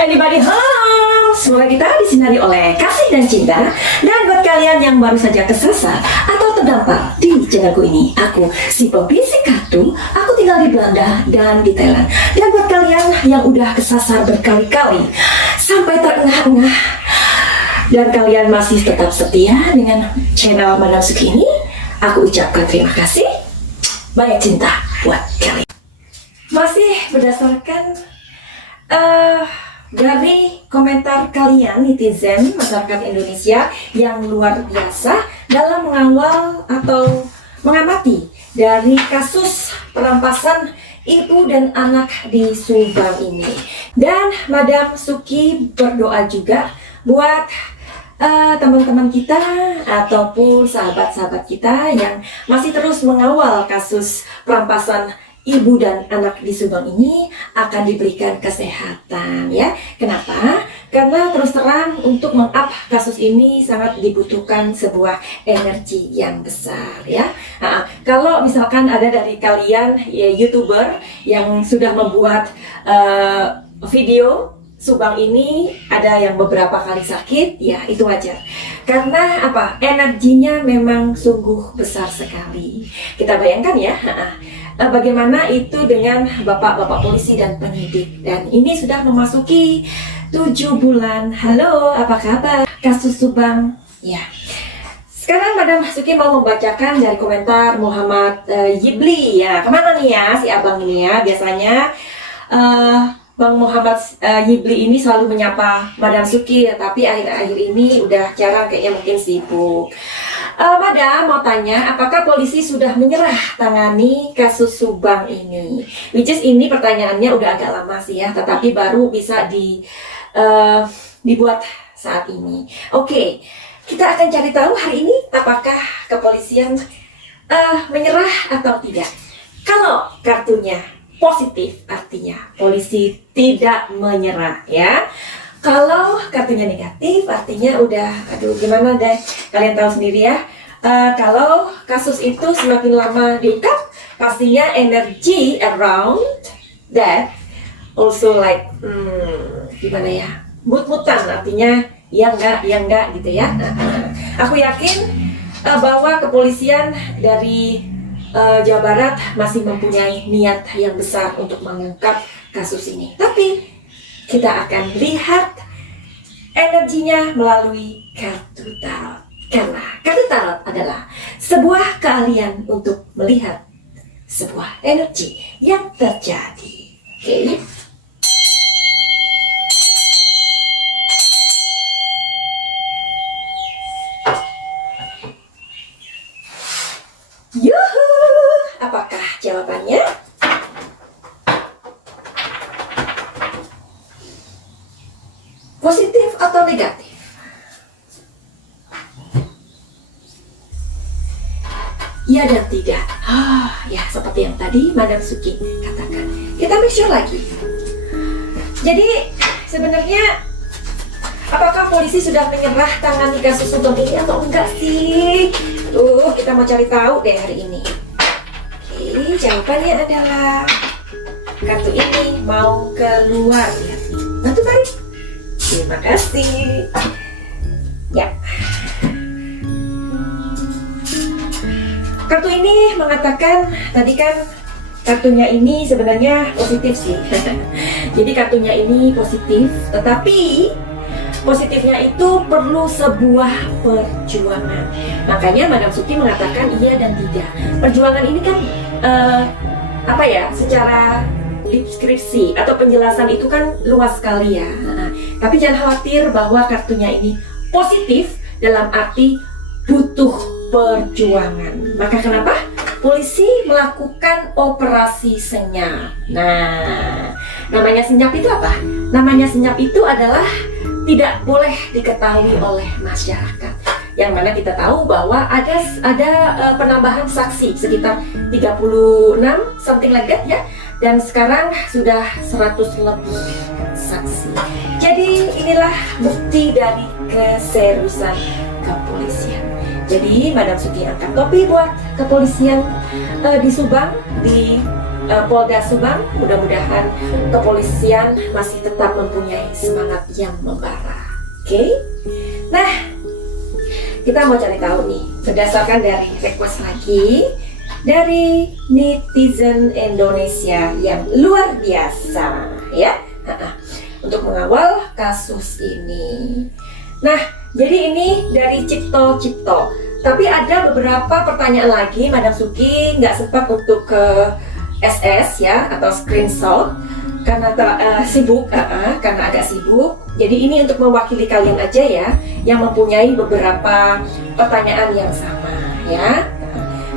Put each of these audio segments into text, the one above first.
Anybody home? Semoga kita disinari oleh kasih dan cinta. Dan buat kalian yang baru saja kesasar atau terdampak di channelku ini, aku si pembisik kartu. Aku tinggal di Belanda dan di Thailand. Dan buat kalian yang udah kesasar berkali-kali sampai terengah-engah dan kalian masih tetap setia dengan channel Madam Suki ini, aku ucapkan terima kasih. Banyak cinta buat kalian. Masih berdasarkan dari komentar kalian netizen masyarakat Indonesia yang luar biasa dalam mengawal atau mengamati dari kasus perampasan ibu dan anak di Subang ini. Dan Madam Suki berdoa juga buat teman-teman kita ataupun sahabat-sahabat kita yang masih terus mengawal kasus perampasan ibu dan anak di Subang ini akan diberikan kesehatan ya. Kenapa? Karena terus terang untuk meng-up kasus ini sangat dibutuhkan sebuah energi yang besar ya. Kalau misalkan ada dari kalian ya, YouTuber yang sudah membuat video Subang ini ada yang beberapa kali sakit, ya itu wajar. Karena apa? Energinya memang sungguh besar sekali. Kita bayangkan ya, bagaimana itu dengan bapak-bapak polisi dan penyidik. Dan ini sudah memasuki 7 bulan. Halo, apa kabar? Kasus Subang, ya. Sekarang Madam Suki mau membacakan dari komentar Muhammad Yibli ya. Kemana nih ya si abang ini ya? Biasanya Bang Muhammad Yibli ini selalu menyapa Madam Suki, tapi akhir-akhir ini udah jarang, kayaknya mungkin sibuk. Madam mau tanya, apakah polisi sudah menyerah tangani kasus Subang ini? Which is ini pertanyaannya udah agak lama sih ya, tetapi baru bisa dibuat saat ini. Oke, kita akan cari tahu hari ini apakah kepolisian menyerah atau tidak. Kalau kartunya positif artinya polisi tidak menyerah ya. Kalau kartunya negatif artinya udah aduh gimana deh, kalian tahu sendiri ya. Kalau kasus itu semakin lama diungkap, pastinya energi around that also like gimana ya, mut-mutan artinya ya enggak gitu ya. Aku yakin bahwa kepolisian dari Jawa Barat masih mempunyai niat yang besar untuk mengungkap kasus ini. Tapi kita akan lihat energinya melalui kartu tarot. Karena kartu tarot adalah sebuah keahlian untuk melihat sebuah energi yang terjadi. Oke. Yuhu, apakah jawabannya? Positif atau negatif? Ya dan tidak. Ya seperti yang tadi Madam Suki katakan. Kita make sure lagi. Jadi sebenarnya apakah polisi sudah menyerah tangani kasus Subang ini atau enggak sih? Kita mau cari tahu deh hari ini. Oke, jawabannya adalah kartu ini mau keluar ya. Bantu tarik. Terima kasih. Ya. Kartu ini mengatakan tadi kan kartunya ini sebenarnya positif sih. Jadi kartunya ini positif, tetapi positifnya itu perlu sebuah perjuangan. Makanya Madam Suki mengatakan iya dan tidak. Perjuangan ini kan secara deskripsi atau penjelasan itu kan luas sekali ya. Tapi jangan khawatir bahwa kartunya ini positif dalam arti butuh perjuangan. Maka kenapa? Polisi melakukan operasi senyap. Nah, namanya senyap itu apa? Namanya senyap itu adalah tidak boleh diketahui oleh masyarakat. Yang mana kita tahu bahwa ada penambahan saksi sekitar 36 something like that ya. Dan sekarang sudah 100 lebih saksi. Jadi inilah bukti dari keseriusan kepolisian. Jadi Madam Suki angkat topi buat kepolisian di Subang, di Polda Subang. Mudah-mudahan kepolisian masih tetap mempunyai semangat yang membara. Oke? Nah, kita mau cari tahu nih, berdasarkan dari request lagi dari netizen Indonesia yang luar biasa ya, untuk mengawal kasus ini. Nah, jadi ini dari Cipto. Tapi ada beberapa pertanyaan lagi, Madam Suki nggak sempat untuk ke SS ya atau screenshot karena sibuk, karena agak sibuk. Jadi ini untuk mewakili kalian aja ya, yang mempunyai beberapa pertanyaan yang sama ya.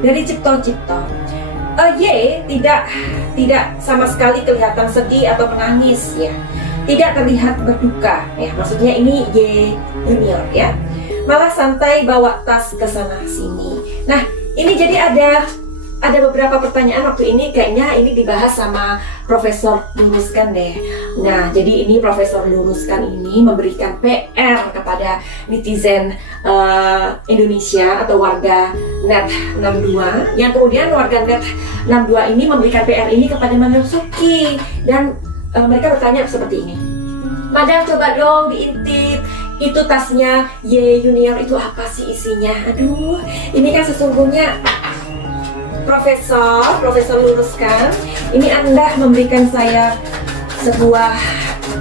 Dari Cipto. Y tidak sama sekali kelihatan sedih atau menangis ya. Tidak terlihat berduka ya. Maksudnya ini Y Junior ya. Malah santai bawa tas ke sana sini. Nah, ini jadi ada beberapa pertanyaan waktu ini kayaknya ini dibahas sama Profesor Luruskan deh. Nah, jadi ini Profesor Luruskan ini memberikan PR kepada netizen Indonesia atau warga net 62, yang kemudian warga net 62 ini memberikan PR ini kepada Madam Suki, dan mereka bertanya seperti ini. Madam, coba dong diintip, itu tasnya Y Junior itu apa sih isinya? Aduh, ini kan sesungguhnya Profesor Luruskan, ini Anda memberikan saya sebuah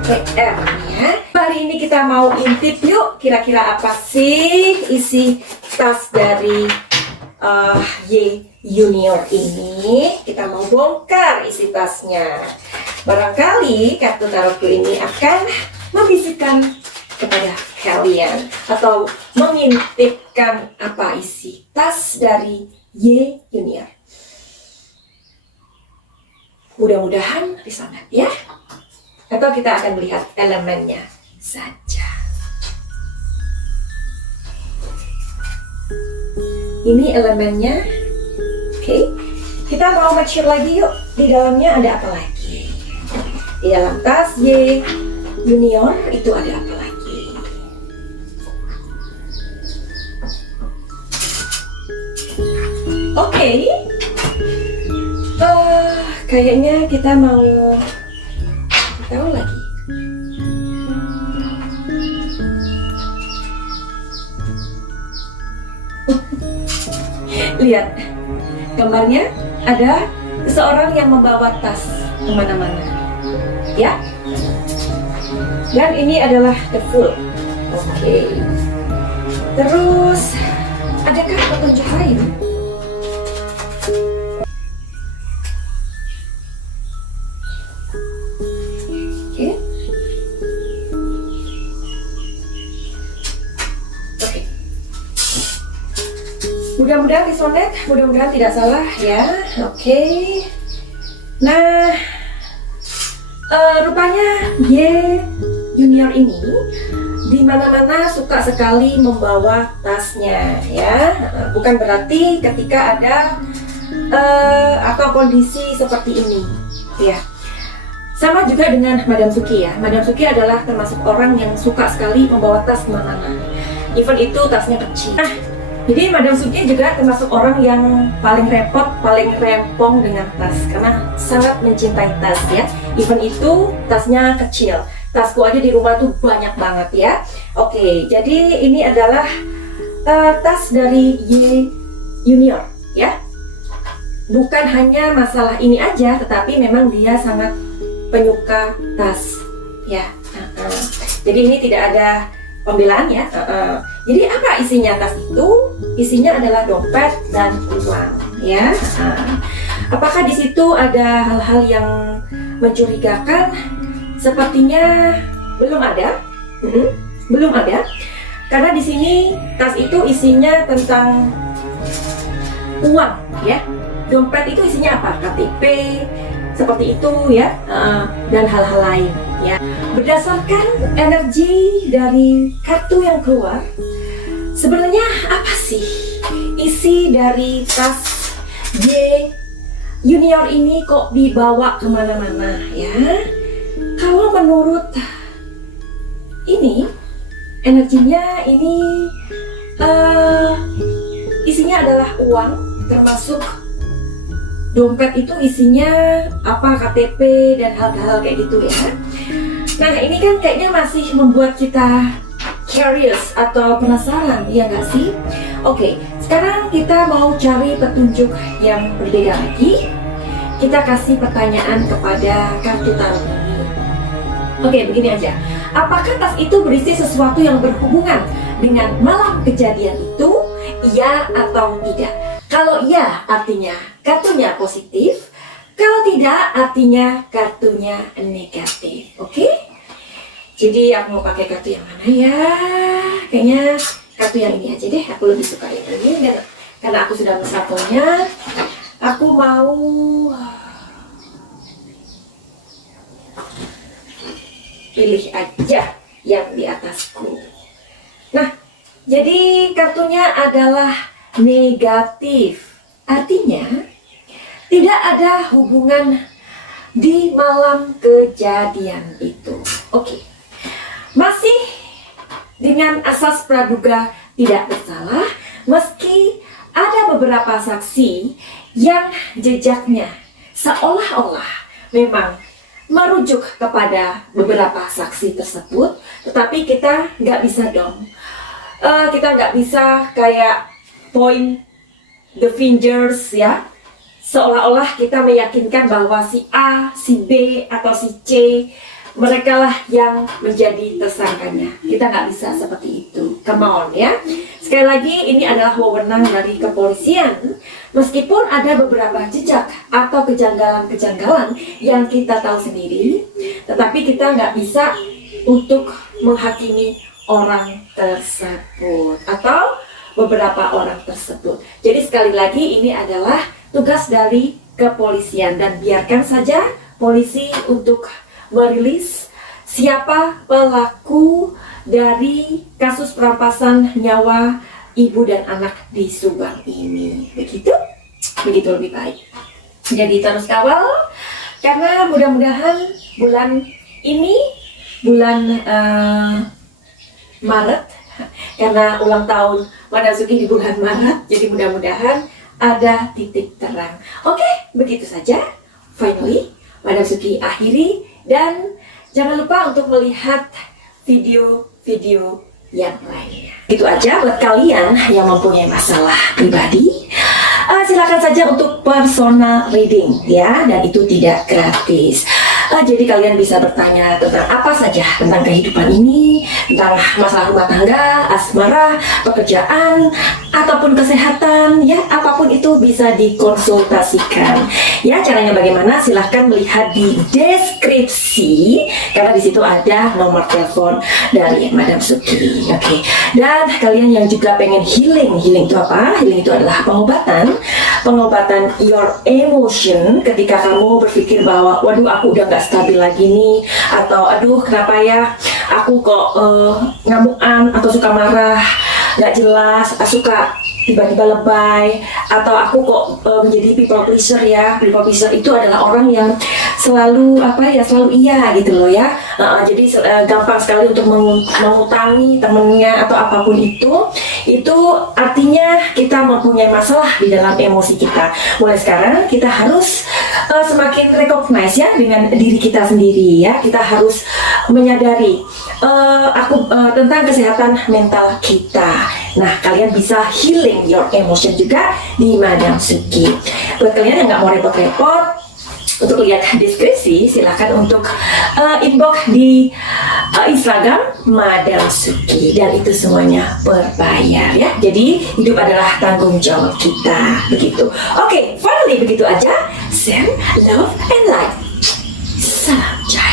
PR ya. Hari ini kita mau intip yuk, kira-kira apa sih isi tas dari Y Junior ini. Kita mau bongkar isi tasnya. Barangkali kartu tarotku ini akan membisikkan kepada kalian atau mengintipkan apa isi tas dari Y Junior. Mudah-mudahan resonate ya. Atau kita akan melihat elemennya saja. Ini elemennya. Oke. Kita mau make sure lagi yuk, di dalamnya ada apa lagi. Di dalam tas Y Junior itu ada apa lagi. Oke. Kayaknya kita mau tahu lagi. Lihat gambarnya, ada seseorang yang membawa tas kemana-mana ya, dan ini adalah the full. Oke. Terus adakah petunjuk lain? Mudah-mudahan resonate, mudah-mudahan tidak salah ya. Oke. Nah, rupanya Y Junior ini di mana-mana suka sekali membawa tasnya ya. Bukan berarti ketika ada atau kondisi seperti ini ya. Sama juga dengan Madam Suki ya. Madam Suki adalah termasuk orang yang suka sekali membawa tas kemana-mana. Even itu tasnya kecil. Nah, jadi Madam Suki juga termasuk orang yang paling repot, paling rempong dengan tas karena sangat mencintai tas ya. Even itu tasnya kecil. Tasku aja di rumah tuh banyak banget ya. Oke, jadi ini adalah tas dari Y Junior ya. bukan hanya masalah ini aja, tetapi memang dia sangat penyuka tas, ya. Jadi ini tidak ada pembelaan ya. Jadi apa isinya tas itu? Isinya adalah dompet dan uang, ya. Apakah di situ ada hal-hal yang mencurigakan? Sepertinya belum ada. Belum ada. Karena di sini tas itu isinya tentang uang, ya. Dompet itu isinya apa? KTP, seperti itu ya, dan hal-hal lain ya. Berdasarkan energi dari kartu yang keluar, sebenarnya apa sih isi dari tas Y Junior ini kok dibawa kemana-mana ya? Kalau menurut ini energinya ini isinya adalah uang, termasuk dompet itu isinya apa, KTP dan hal-hal kayak gitu ya. Nah ini kan kayaknya masih membuat kita curious atau penasaran, ya nggak sih? Oke, sekarang kita mau cari petunjuk yang berbeda lagi. Kita kasih pertanyaan kepada kartu tarot ini. Oke, begini aja. Apakah tas itu berisi sesuatu yang berhubungan dengan malam kejadian itu? Iya atau tidak? Kalau iya, artinya kartunya positif. Kalau tidak, artinya kartunya negatif. Oke? Jadi aku mau pakai kartu yang mana ya? Kayaknya kartu yang ini aja deh. Aku lebih suka yang ini. Dan karena aku sudah menshuffle-nya, aku mau pilih aja yang di atasku. Nah, jadi kartunya adalah negatif. Artinya tidak ada hubungan di malam kejadian itu. Oke. Masih dengan asas praduga tidak bersalah, meski ada beberapa saksi yang jejaknya seolah-olah memang merujuk kepada beberapa saksi tersebut, tetapi kita nggak bisa dong. Kita nggak bisa kayak point the fingers ya, seolah-olah kita meyakinkan bahwa si A, si B, atau si C mereka lah yang menjadi tersangkanya. Kita nggak bisa seperti itu. Come on ya. Sekali lagi ini adalah wewenang dari kepolisian. Meskipun ada beberapa jejak atau kejanggalan-kejanggalan yang kita tahu sendiri, tetapi kita nggak bisa untuk menghakimi orang tersebut atau beberapa orang tersebut. Jadi sekali lagi ini adalah tugas dari kepolisian dan biarkan saja polisi untuk merilis siapa pelaku dari kasus perampasan nyawa ibu dan anak di Subang ini. Begitu lebih baik. Jadi terus kawal, karena mudah-mudahan bulan ini, bulan Maret, karena ulang tahun Madam Suki di bulan Maret, jadi mudah-mudahan ada titik terang. Oke, begitu saja. Finally, Madam Suki akhiri, dan jangan lupa untuk melihat video-video yang lainnya. Itu aja buat kalian yang mempunyai masalah pribadi. Silakan saja untuk personal reading ya, dan itu tidak gratis. Jadi kalian bisa bertanya tentang apa saja, tentang kehidupan ini, tentang masalah rumah tangga, asmara, pekerjaan, ataupun kesehatan, ya apapun itu bisa dikonsultasikan. Ya caranya bagaimana? Silahkan melihat di deskripsi, karena di situ ada nomor telepon dari Madam Suki. Oke. Dan kalian yang juga pengen healing itu apa? Healing itu adalah pengobatan your emotion ketika kamu berpikir bahwa waduh aku udah gak stabil lagi nih, atau aduh kenapa ya aku kok ngamukan atau suka marah, gak jelas, suka tiba-tiba lebay, atau aku kok menjadi people pleaser ya. People pleaser itu adalah orang yang selalu selalu iya gitu loh ya. Jadi gampang sekali untuk mengutangi temennya atau apapun itu artinya kita mempunyai masalah di dalam emosi kita. Mulai sekarang kita harus semakin recognize ya dengan diri kita sendiri ya. Kita harus menyadari tentang kesehatan mental kita. Nah, kalian bisa healing your emotion juga di Madam Suki. Buat kalian yang nggak mau repot-repot untuk lihat deskripsi, silakan untuk inbox di Instagram Madam Suki, dan itu semuanya berbayar ya. Jadi hidup adalah tanggung jawab kita, begitu. Oke, finally begitu aja. Send love and light. Salam jahat.